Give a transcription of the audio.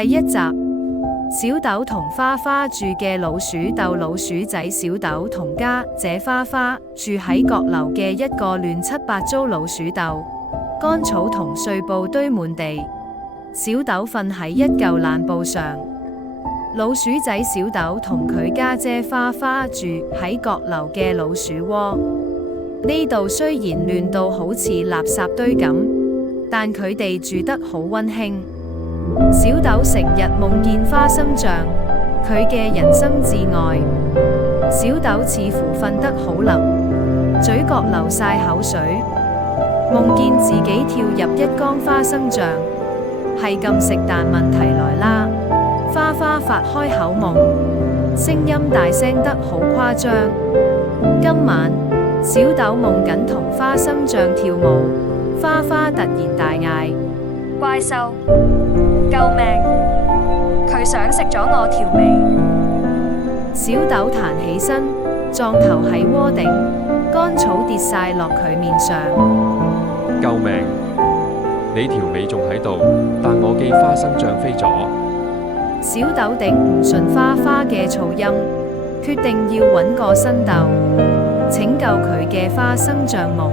第一集，小豆同花花住嘅老鼠鬥老鼠仔。小豆同家姐花花住喺閣樓嘅一個亂七八糟老鼠竇，乾草同碎布堆滿地。小豆瞓喺一嚿爛布上，老鼠仔小豆同佢家姐花花住喺閣樓嘅老鼠窩。呢度雖然亂到好似垃圾堆咁，但佢哋住得好溫馨。小豆成日夢見花生醬，佢嘅人生至愛。小豆似乎瞓得好腍，嘴角流晒口水，夢見自己跳入一缸花生醬，係咁食。但問題來啦，花花發開口夢，聲音大聲得好誇張。今晚小豆夢緊同花生醬跳舞，花花突然大嗌：怪獸！救命！佢想食咗我條尾。小豆彈起身，撞頭喺窩頂，乾草跌晒落佢面上。救命！你條尾仲喺度，但我記花生醬飛咗。小豆頂唔順花花嘅噪音，決定要搵個新竇拯救佢嘅花生醬夢。